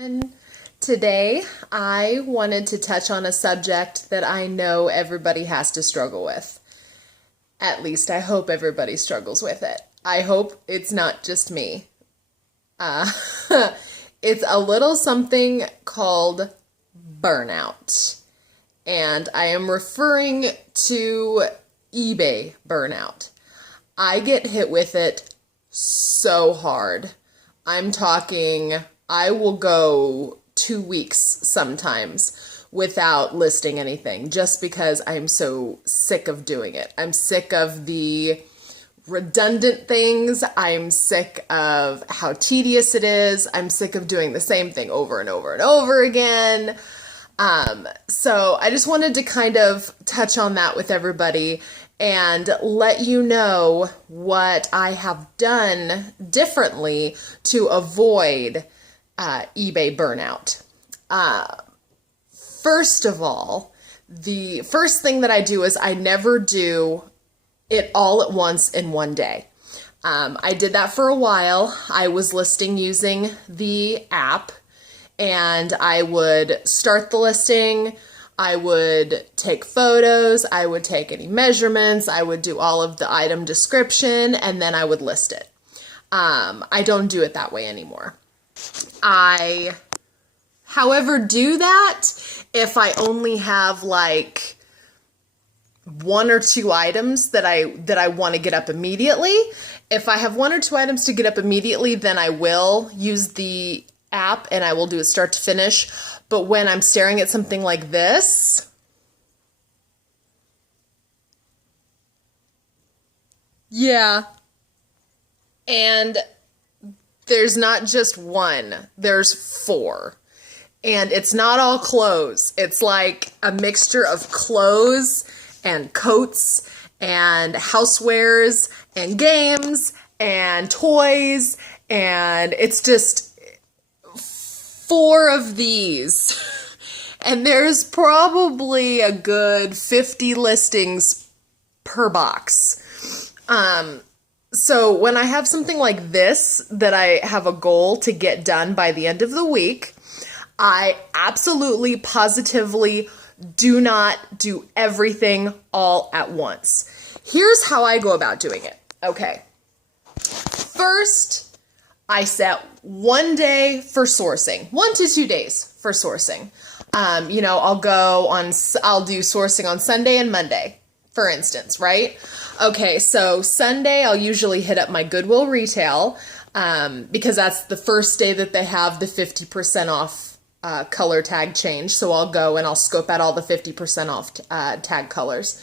And today, I wanted to touch on a subject that I know everybody has to struggle with. At least I hope everybody struggles with it. I hope it's not just me. It's a little something called burnout. And I am referring to eBay burnout. I get hit with it so hard. I'm talking, I will go 2 weeks sometimes without listing anything just because I'm so sick of doing it. I'm sick of the redundant things. I'm sick of how tedious it is. I'm sick of doing the same thing over and over and over again. So I just wanted to kind of touch on that with everybody and let you know what I have done differently to avoid eBay burnout. First of all, the first thing that I do is I never do it all at once in one day. I did that for a while. I was listing using the app, and I would start the listing, I would take photos, I would take any measurements, I would do all of the item description, and then I would list it. I don't do it that way anymore. I, however, do that if I only have like 1 or 2 items that I want to get up immediately. If I have 1 or 2 items to get up immediately, then I will use the app and I will do it start to finish. But when I'm staring at something like this, yeah, and there's not just 1, there's 4. And it's not all clothes. It's like a mixture of clothes and coats and housewares and games and toys, and it's just 4 of these. And there's probably a good 50 listings per box. So when I have something like this that I have a goal to get done by the end of the week, I absolutely, positively do not do everything all at once. Here's how I go about doing it. Okay. First, I set 1 day for sourcing, 1 to 2 days for sourcing. I'll do sourcing on Sunday and Monday, for instance, right? Okay, so Sunday, I'll usually hit up my Goodwill retail, because that's the first day that they have the 50% off color tag change. So I'll go and I'll scope out all the 50% off tag colors.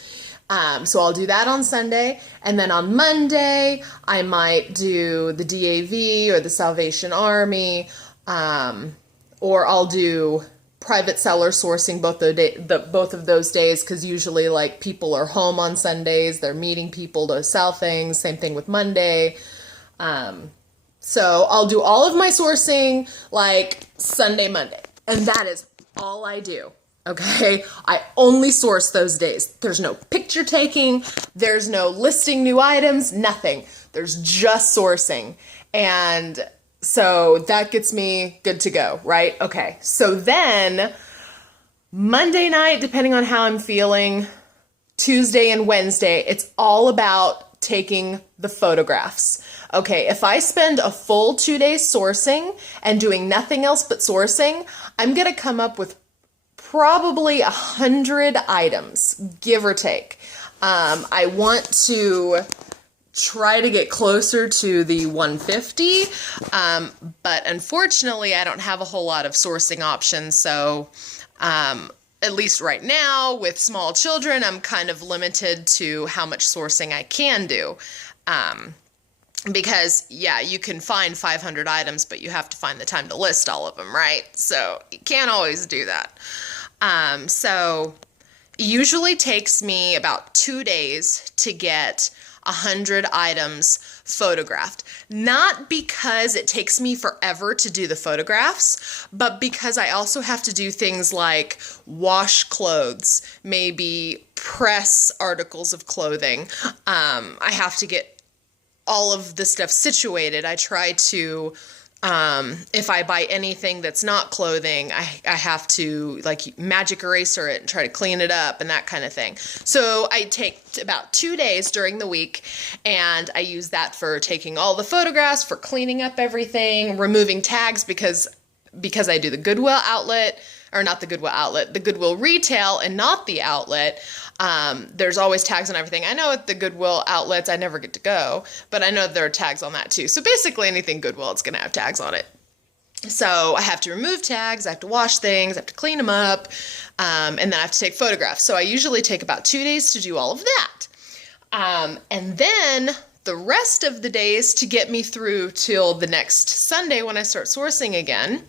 So I'll do that on Sunday. And then on Monday, I might do the DAV or the Salvation Army, or I'll do private seller sourcing both of those days, because usually like people are home on Sundays, they're meeting people to sell things. Same thing with Monday. So I'll do all of my sourcing like Sunday, Monday, and that is all I do. Okay, I only source those days. There's no picture taking, there's no listing new items, nothing. There's just sourcing. And so that gets me good to go, right? Okay, so then Monday night, depending on how I'm feeling, Tuesday and Wednesday, it's all about taking the photographs. Okay, if I spend a full 2 days sourcing and doing nothing else but sourcing, I'm gonna come up with probably 100 items, give or take. I want to try to get closer to the 150, but unfortunately I don't have a whole lot of sourcing options, so at least right now with small children, I'm kind of limited to how much sourcing I can do. Because, yeah, you can find 500 items, but you have to find the time to list all of them, right? So you can't always do that. So it usually takes me about 2 days to get 100 items photographed. Not because it takes me forever to do the photographs, but because I also have to do things like wash clothes, maybe press articles of clothing. I have to get all of the stuff situated. I try to If I buy anything that's not clothing, I have to like magic eraser it and try to clean it up and that kind of thing. So I take about 2 days during the week, and I use that for taking all the photographs, for cleaning up everything, removing tags, because I do the Goodwill outlet, or not the Goodwill outlet, the Goodwill retail and not the outlet. There's always tags on everything. I know at the Goodwill outlets, I never get to go, but I know there are tags on that too. So basically anything Goodwill, it's going to have tags on it. So I have to remove tags, I have to wash things, I have to clean them up, and then I have to take photographs. So I usually take about 2 days to do all of that. And then the rest of the days to get me through till the next Sunday when I start sourcing again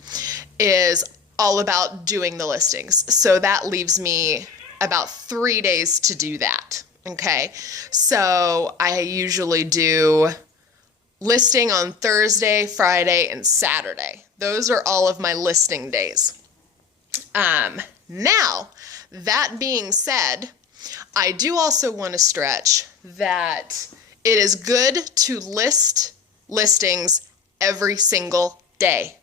is all about doing the listings. So that leaves me about 3 days to do that. Okay. So I usually do listing on Thursday, Friday, and Saturday. Those are all of my listing days. Now, that being said, I do also want to stretch that it is good to list listings every single day.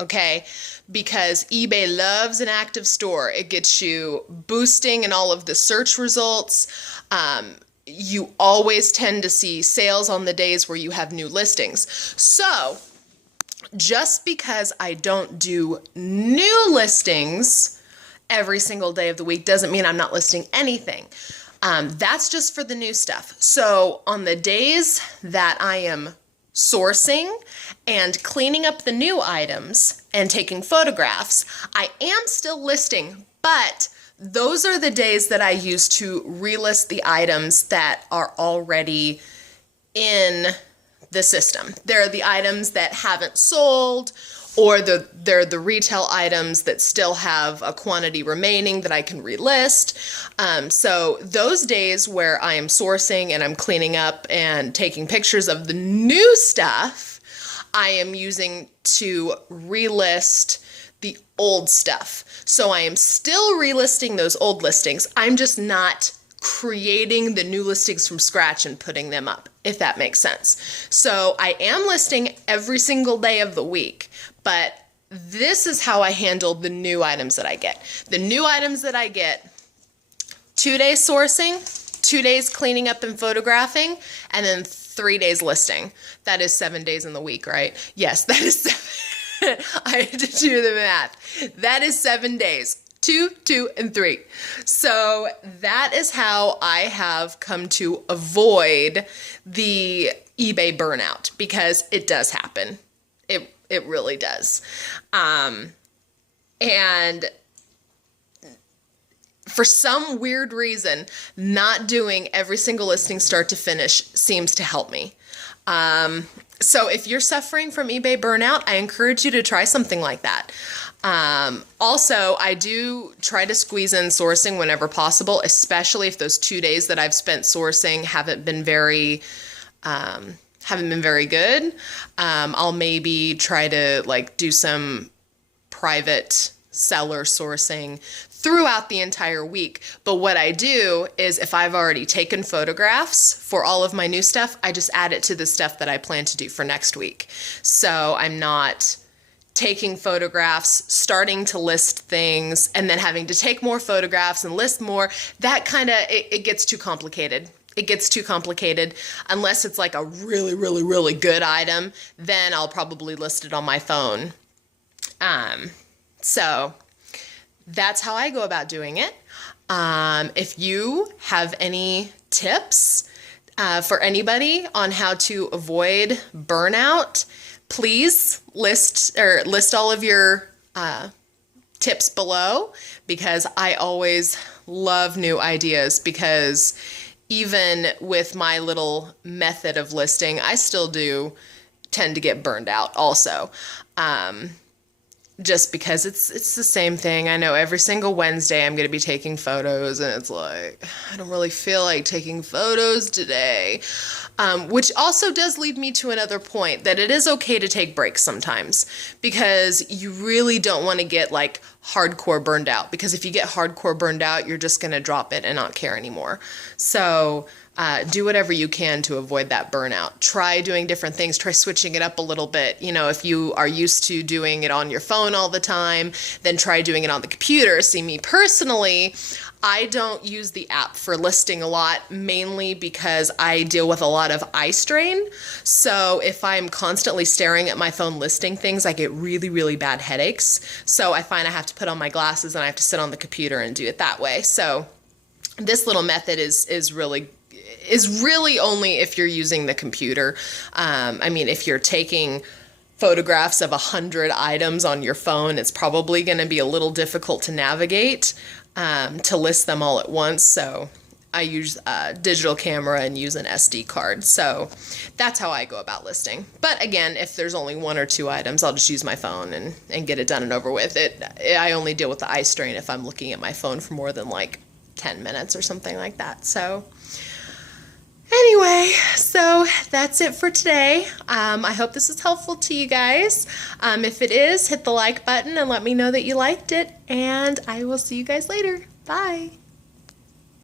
Okay, because eBay loves an active store. It gets you boosting in all of the search results. You always tend to see sales on the days where you have new listings. So just because I don't do new listings every single day of the week doesn't mean I'm not listing anything. That's just for the new stuff. So on the days that I am sourcing and cleaning up the new items and taking photographs, I am still listing, but those are the days that I use to relist the items that are already in the system. They're the items that haven't sold, or they're the retail items that still have a quantity remaining that I can relist. So those days where I am sourcing and I'm cleaning up and taking pictures of the new stuff, I am using to relist the old stuff. So I am still relisting those old listings. I'm just not creating the new listings from scratch and putting them up, if that makes sense. So I am listing every single day of the week, but this is how I handle the new items that I get. The new items that I get, 2 days sourcing, 2 days cleaning up and photographing, and then 3 days listing. That is 7 days in the week, right? Yes, that is 7. I had to do the math. That is 7 days. 2, 2, and 3. So that is how I have come to avoid the eBay burnout, because it does happen. It really does. And for some weird reason, not doing every single listing start to finish seems to help me. So if you're suffering from eBay burnout, I encourage you to try something like that. Also, I do try to squeeze in sourcing whenever possible, especially if those 2 days that I've spent sourcing haven't been very good. I'll maybe try to like do some private seller sourcing throughout the entire week. But what I do is, if I've already taken photographs for all of my new stuff, I just add it to the stuff that I plan to do for next week. So I'm not taking photographs, starting to list things, and then having to take more photographs and list more. That kind of, it gets too complicated. It gets too complicated. Unless it's like a really, really, really good item, then I'll probably list it on my phone. So that's how I go about doing it. If you have any tips for anybody on how to avoid burnout, please list all of your tips below, because I always love new ideas, because even with my little method of listing, I still do tend to get burned out also. Just because it's the same thing. I know every single Wednesday I'm going to be taking photos, and it's like, I don't really feel like taking photos today. Which also does lead me to another point, that it is okay to take breaks sometimes, because you really don't want to get like hardcore burned out, because if you get hardcore burned out, you're just going to drop it and not care anymore. So do whatever you can to avoid that burnout. Try doing different things. Try switching it up a little bit. You know, if you are used to doing it on your phone all the time, then try doing it on the computer. See, me personally, I don't use the app for listing a lot, mainly because I deal with a lot of eye strain. So if I'm constantly staring at my phone listing things, I get really, really bad headaches. So I find I have to put on my glasses and I have to sit on the computer and do it that way. So this little method is really only if you're using the computer. I mean, if you're taking photographs of 100 items on your phone, it's probably going to be a little difficult to navigate to list them all at once. So I use a digital camera and use an SD card. So that's how I go about listing. But again, if there's only 1 or 2 items, I'll just use my phone and get it done and over with. I only deal with the eye strain if I'm looking at my phone for more than like 10 minutes or something like that. So anyway, so that's it for today. I hope this is helpful to you guys. If it is, hit the like button and let me know that you liked it. And I will see you guys later. Bye.